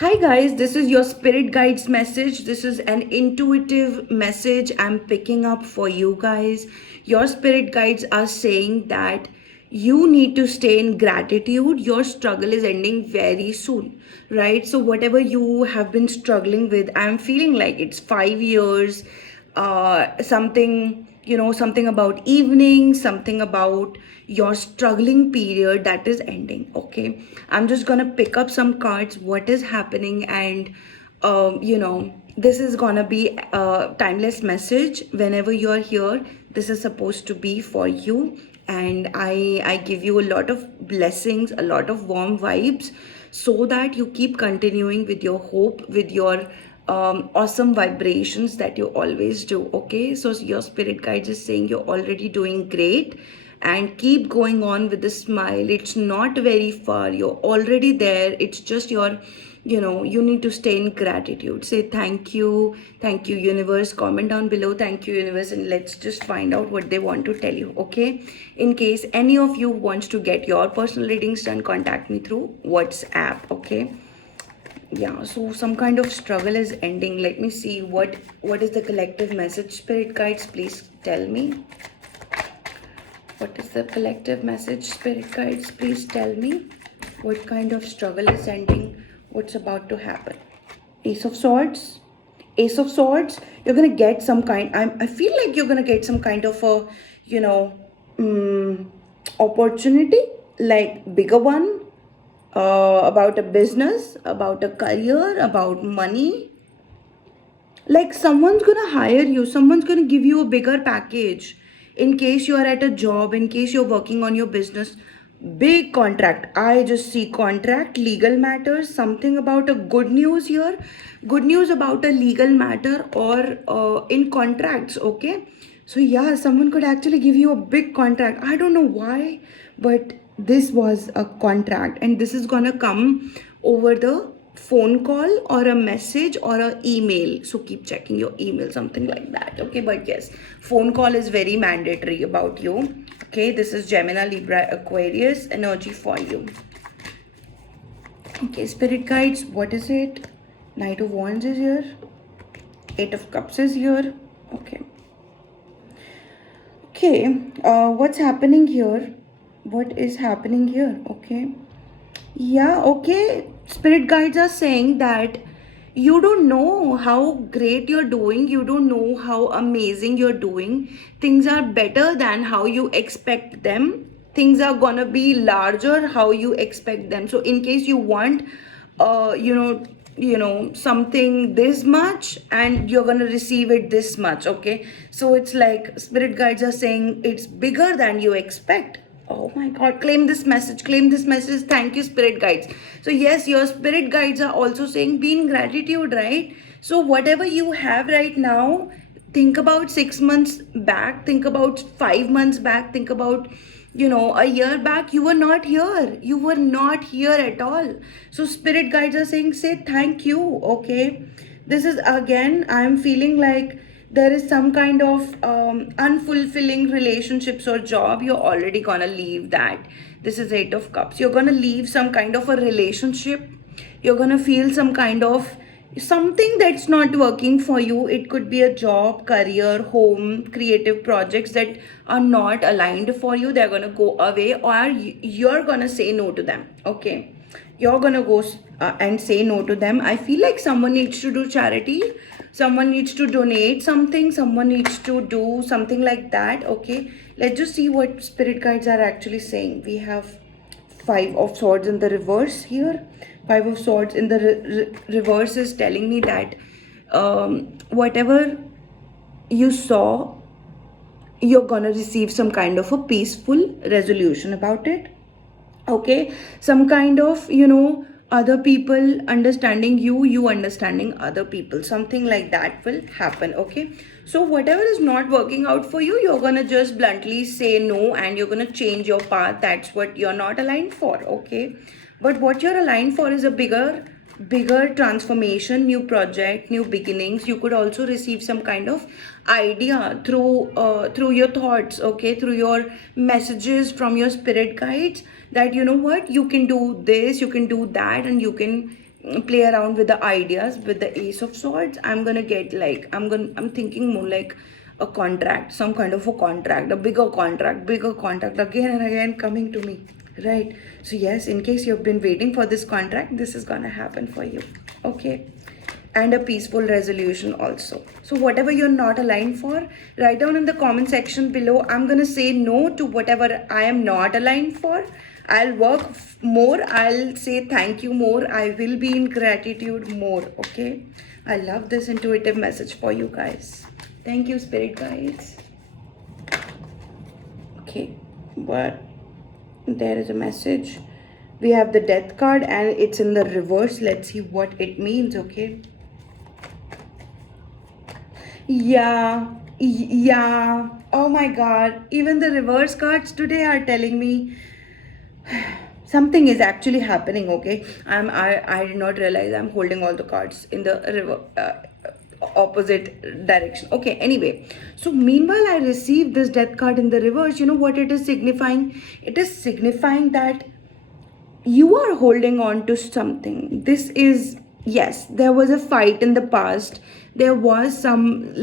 Hi guys, this is your spirit guides message. This is an intuitive message I'm picking up for you guys. Your spirit guides are saying that you need to stay in gratitude. Your struggle is ending very soon, right? So whatever you have been struggling with, I'm feeling like it's 5 years, something, something about evening, something about your struggling period that is ending. Okay, I'm just gonna pick up some cards, what is happening, and this is gonna be a timeless message. Whenever you're here, this is supposed to be for you, and I give you a lot of blessings, a lot of warm vibes, so that you keep continuing with your hope, with your awesome vibrations that you always do. Okay, so your spirit guides is saying you're already doing great, and keep going on with the smile. It's not very far, you're already there. It's just your, you need to stay in gratitude. Say thank you universe, comment down below thank you universe, and let's just find out what they want to tell you. Okay, in case any of you wants to get your personal readings done, contact me through WhatsApp. Okay, yeah, so some kind of struggle is ending. Let me see what is the collective message. Spirit guides, please tell me. What is the collective message? Spirit guides, please tell me what kind of struggle is ending, what's about to happen. Ace of Swords. Ace of Swords, you're gonna get some kind, I feel like you're gonna get some kind of a, you know, opportunity, like bigger one, about a business, about a career, about money. Like someone's gonna hire you, someone's gonna give you a bigger package. In case you are at a job, in case you're working on your business, big contract. I just see contract, legal matters, something about a good news here, good news about a legal matter, or in contracts. Okay, so yeah, someone could actually give you a big contract. I don't know why, but this was a contract, and this is gonna come over the phone call or a message or a email. So keep checking your email, something like that. Okay, but yes, phone call is very mandatory about you. Okay, this is Gemini, Libra, Aquarius energy for you. Okay, spirit guides, what is it? Knight of Wands is here, Eight of Cups is here. Okay, what's happening here? What is happening here? Okay, yeah, okay. Spirit guides are saying that you don't know how great you're doing, you don't know how amazing you're doing. Things are better than how you expect them. Things are gonna be larger how you expect them. So in case you want something this much, and you're gonna receive it this much. Okay, so it's like spirit guides are saying it's bigger than you expect. Oh my god, claim this message, claim this message. Thank you, spirit guides. So yes, your spirit guides are also saying be in gratitude, right? So whatever you have right now, think about 6 months back, think about 5 months back, think about a year back. You were not here, you were not here at all. So spirit guides are saying say thank you. Okay, this is again, I'm feeling like there is some kind of unfulfilling relationships or job. You're already gonna leave that. This is Eight of Cups. You're gonna leave some kind of a relationship. You're gonna feel some kind of something that's not working for you. It could be a job, career, home, creative projects that are not aligned for you. They're gonna go away, or you're gonna say no to them. Okay, you're gonna go and say no to them. I feel like someone needs to do charity, someone needs to donate something, someone needs to do something like that. Okay, let's just see what spirit guides are actually saying. We have Five of Swords in the reverse here. Five of Swords in the reverse is telling me that whatever you saw, you're gonna receive some kind of a peaceful resolution about it. Okay, some kind of other people understanding you, you understanding other people, something like that will happen. Okay, so whatever is not working out for you, you're gonna just bluntly say no, and you're gonna change your path. That's what you're not aligned for. Okay, but what you're aligned for is a bigger transformation, new project, new beginnings. You could also receive some kind of idea through your thoughts. Okay, through your messages from your spirit guides, that you know what, you can do this, you can do that, and you can play around with the ideas. With the Ace of Swords, I'm gonna get like, I'm thinking more like a contract, some kind of a contract, a bigger contract again and again coming to me, right? So yes, in case you've been waiting for this contract, this is gonna happen for you, okay? And a peaceful resolution also. So whatever you're not aligned for, write down in the comment section below. I'm gonna say no to whatever I am not aligned for. I'll work more, I'll say thank you more, I will be in gratitude more, okay? I love this intuitive message for you guys. Thank you, spirit guides. Okay, but there is a message. We have the Death card and it's in the reverse. Let's see what it means, okay? Yeah. Oh my god. Even the reverse cards today are telling me something is actually happening, okay? I did not realize I'm holding all the cards in the opposite direction. Okay, anyway. So meanwhile, I received this Death card in the reverse. You know what it is signifying? It is signifying that you are holding on to something. This is, yes, there was a fight in the past, there was some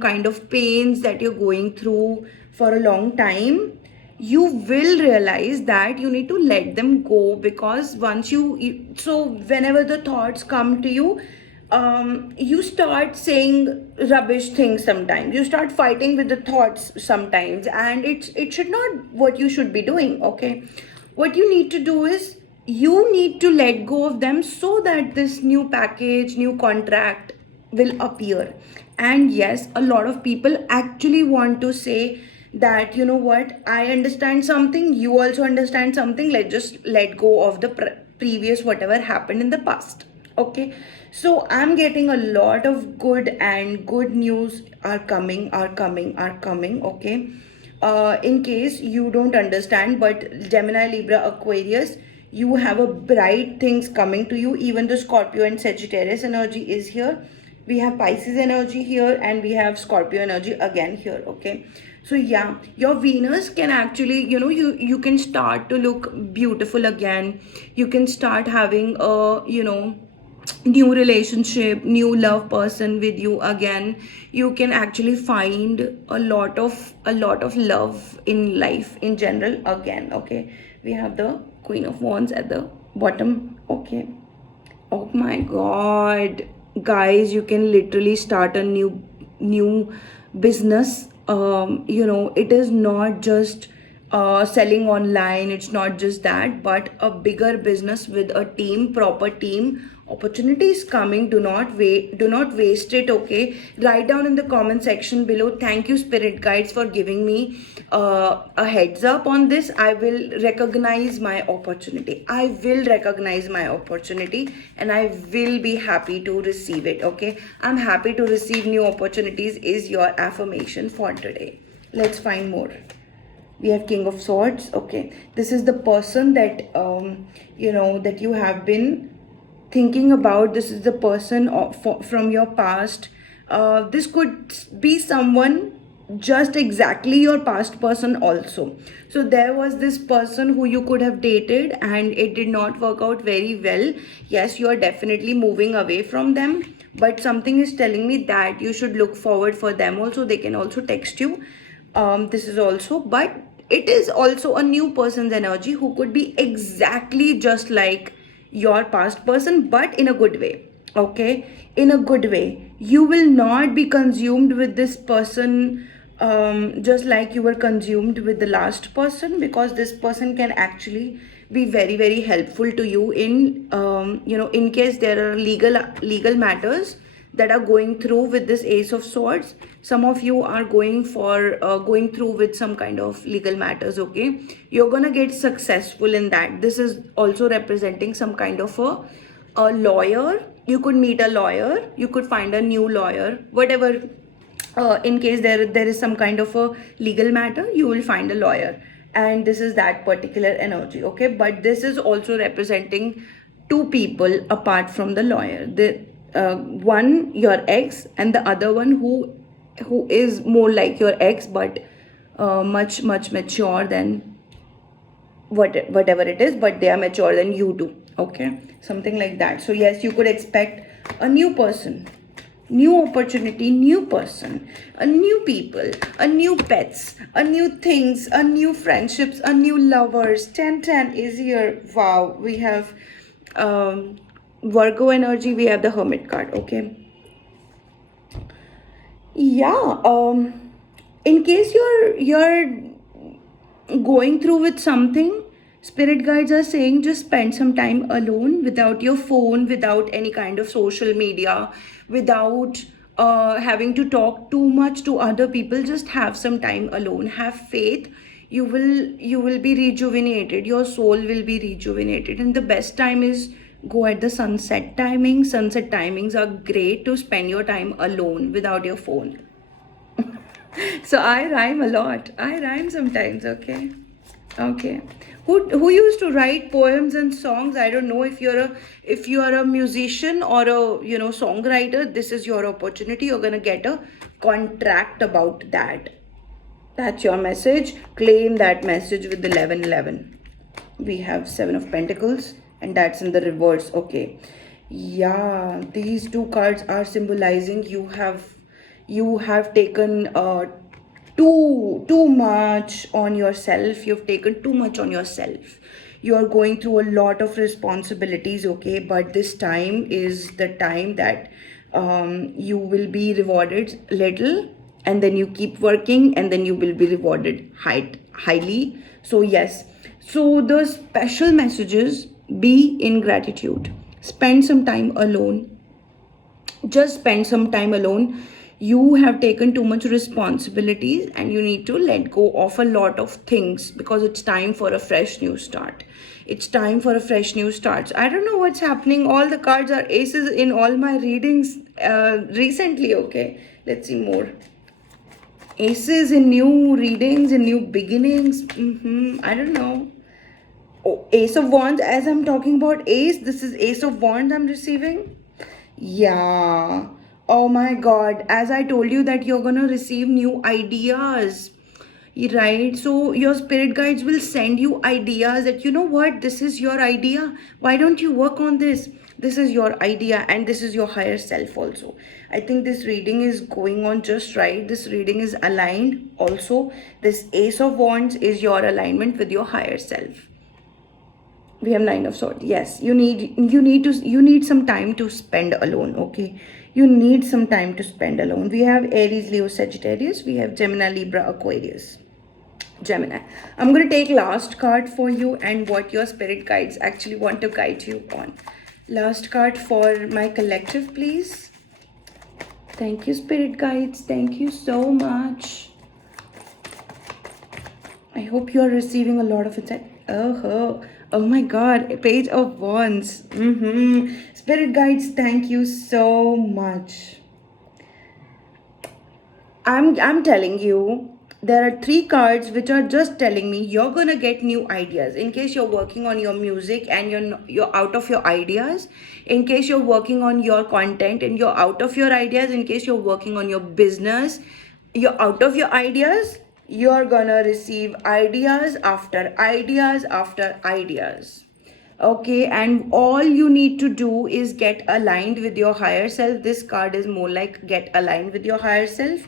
kind of pains that you're going through for a long time. You will realize that you need to let them go, because once so whenever the thoughts come to you, you start saying rubbish things sometimes, you start fighting with the thoughts sometimes, and it should not what you should be doing, okay? What you need to do is you need to let go of them, so that this new package, new contract will appear. And yes, a lot of people actually want to say that, you know what, I understand something, you also understand something, let's just let go of the previous whatever happened in the past, okay? So I'm getting a lot of good news are coming, okay? In case you don't understand, but Gemini, Libra, Aquarius, you have a bright things coming to you. Even the Scorpio and Sagittarius energy is here. We have Pisces energy here, and we have Scorpio energy again here, okay? So yeah, your Venus can actually, you can start to look beautiful again. You can start having a, new relationship, new love person with you again. You can actually find a lot of love in life in general again, okay? We have the Queen of Wands at the bottom, okay? Oh my god, guys, you can literally start a new business. It is not just selling online, it's not just that, but a bigger business with a team, proper team. Opportunities coming, do not waste it, okay? Write down in the comment section below. Thank you, spirit guides, for giving me a heads up on this. I will recognize my opportunity, and I will be happy to receive it, okay? I'm happy to receive new opportunities is your affirmation for today. Let's find more. We have King of Swords, okay? This is the person that that you have been thinking about. This is the person from your past. This could be someone just exactly your past person also. So there was this person who you could have dated and it did not work out very well. Yes, you are definitely moving away from them, but something is telling me that you should look forward for them also. They can also text you. This is also, but it is also a new person's energy who could be exactly just like your past person, but in a good way, okay? In a good way. You will not be consumed with this person just like you were consumed with the last person, because this person can actually be very very helpful to you in in case there are legal matters that are going through with this Ace of Swords. Some of you are going through with some kind of legal matters, okay? You're gonna get successful in that. This is also representing some kind of a lawyer. You could meet a lawyer, you could find a new lawyer, whatever. In case there is some kind of a legal matter, you will find a lawyer, and this is that particular energy, okay? But this is also representing two people apart from the lawyer. One your ex, and the other one who is more like your ex, but much mature than whatever it is, but they are mature than you too, Okay, something like that. So yes, you could expect a new person, new opportunity, new person, a new people, a new pets, a new things, a new friendships, a new lovers. 1010 is here. Wow, we have Virgo energy, we have the Hermit card. Okay, yeah. In case you're going through with something, spirit guides are saying just spend some time alone without your phone, without any kind of social media, without having to talk too much to other people. Just have some time alone, have faith. You will be rejuvenated, your soul will be rejuvenated, and the best time is go at the sunset timing. Sunset timings are great to spend your time alone without your phone. So I rhyme a lot. I rhyme sometimes, okay? Okay. Who used to write poems and songs? I don't know if you are a musician or a songwriter, this is your opportunity. You're gonna get a contract about that. That's your message. Claim that message with 1111. We have 7 of Pentacles, and that's in the reverse. Okay. Yeah, these two cards are symbolizing you have taken too much on yourself. You've taken too much on yourself. You are going through a lot of responsibilities, okay? But this time is the time that you will be rewarded little, and then you keep working, and then you will be rewarded highly. So yes, so the special messages: be in gratitude, spend some time alone, just spend some time alone. You have taken too much responsibilities, and you need to let go of a lot of things, because it's time for a fresh new start. It's time for a fresh new start. I don't know what's happening. All the cards are aces in all my readings recently. Okay, let's see more. Aces in new readings, in new beginnings. I don't know. Oh, Ace of Wands. As I'm talking about ace, this is Ace of Wands I'm receiving. Yeah. Oh my God. As I told you that you're gonna receive new ideas. Right? So your spirit guides will send you ideas that, you know what, this is your idea. Why don't you work on this? This is your idea, and this is your higher self also. I think this reading is going on just right. This reading is aligned also. This Ace of Wands is your alignment with your higher self. We have 9 of Swords. Yes, you need some time to spend alone. Okay, you need some time to spend alone. We have Aries, Leo, Sagittarius. We have Gemini, Libra, Aquarius. Gemini. I'm going to take last card for you and what your spirit guides actually want to guide you on. Last card for my collective, please. Thank you, spirit guides. Thank you so much. I hope you are receiving a lot of insight. Oh my God, Page of Wands. Spirit guides, thank you so much. I'm telling you, there are 3 cards which are just telling me you're gonna get new ideas. In case you're working on your music and you're out of your ideas, in case you're working on your content and you're out of your ideas, in case you're working on your business, you're out of your ideas, you're gonna receive ideas after ideas after ideas. Okay, and all you need to do is get aligned with your higher self. This card is more like get aligned with your higher self.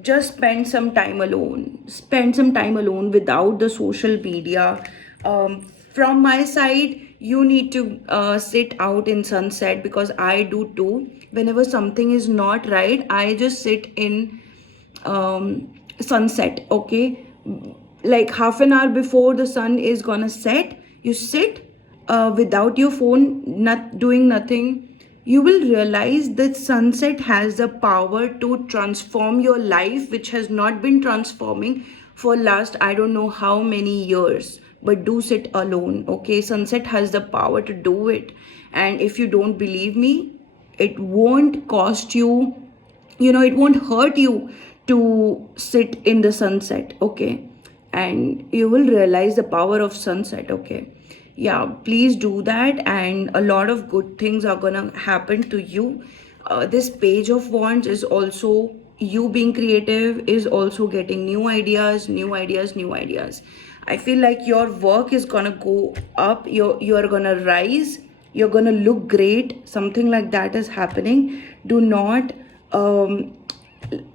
Just spend some time alone. Spend some time alone without the social media. From my side, you need to sit out in sunset, because I do too. Whenever something is not right, I just sit in sunset. Okay, like half an hour before the sun is gonna set, you sit without your phone, not doing nothing. You will realize that sunset has the power to transform your life, which has not been transforming for last I don't know how many years. But do sit alone. Okay, sunset has the power to do it. And if you don't believe me, it won't cost you, it won't hurt you to sit in the sunset. Okay, and you will realize the power of sunset. Okay, yeah, please do that, and a lot of good things are gonna happen to you. This Page of Wands is also you being creative, is also getting new ideas, new ideas, new ideas. I feel like your work is gonna go up, you're gonna rise, you're gonna look great. Something like that is happening. Do not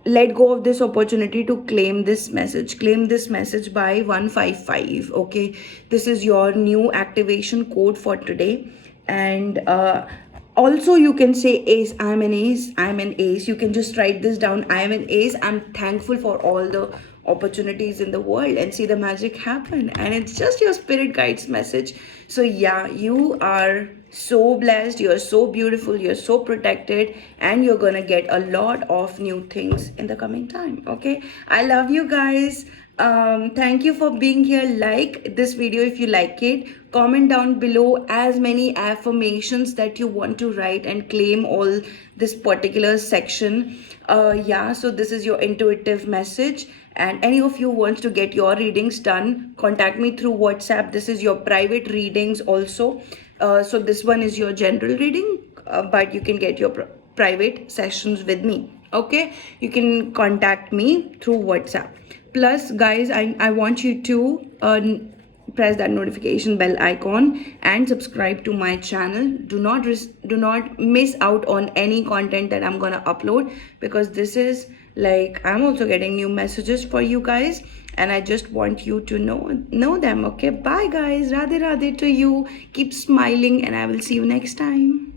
let go of this opportunity to claim this message. Claim this message by 155. Okay, this is your new activation code for today. And also you can say, ace, I'm an ace, I'm an ace. You can just write this down, I'm an ace, I'm thankful for all the opportunities in the world, and see the magic happen. And it's just your spirit guides message. So yeah, you are so blessed, you're so beautiful, you're so protected, and you're gonna get a lot of new things in the coming time. Okay, I love you guys. Thank you for being here. Like this video if you like it. Comment down below as many affirmations that you want to write and claim all this particular section. Yeah, so this is your intuitive message. And any of you wants to get your readings done, contact me through WhatsApp. This is your private readings also. So this one is your general reading, but you can get your private sessions with me. Okay, you can contact me through WhatsApp. Plus guys, I want you to press that notification bell icon and subscribe to my channel. Do not miss out on any content that I'm gonna upload, because this is like, I'm also getting new messages for you guys, and I just want you to know them. Okay, bye guys, radhe radhe to you. Keep smiling, and I will see you next time.